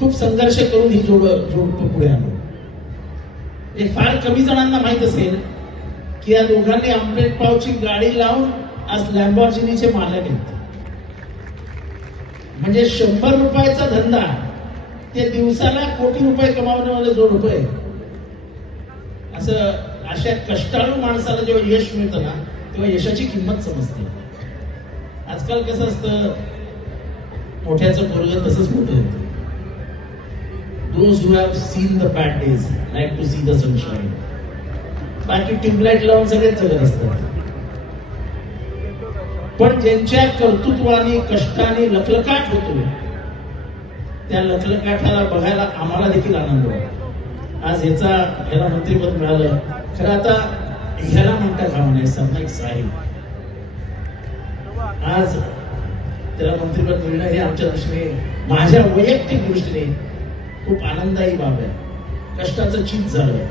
खूप संघर्ष करून ही जोडपं पुढे आलो. हे फार कमी जणांना माहित असेल की या दोघांनी आमलेट पावची गाडी लावून आज लॅम्बॉर्गिनीचे मालक आहेत. म्हणजे 100 रुपयाचा धंदा ते दिवसाला कोटी रुपये कमावण्यामध्ये जोडपं आहे. असं अशा कष्टाळू माणसाला जेव्हा यश मिळतं ना तेव्हा यशाची किंमत समजते. आजकाल कसं असतं, मोठ्याचं पोरगं तसंच मोठं होतं. Those who have seen the bad days like to see the sunshine. बाकी ट्यूबलाईट लावून सगळेच जगत असतात. पण ज्यांच्या कर्तृत्वाने कष्टाने लखलखाट होतो त्या लखलखाटाला बघायला आम्हाला देखील आनंद होतो. आज ह्याला मंत्रिपद मिळालं. खरं आता ह्याला म्हणता कामा नये, सरनाईक साहेब आज त्याला मंत्रिपद मिळणं हे आमच्या दृष्टीने, माझ्या वैयक्तिक दृष्टीने खूप आनंदायी बाब आहे. कष्टाचं चीज झालं.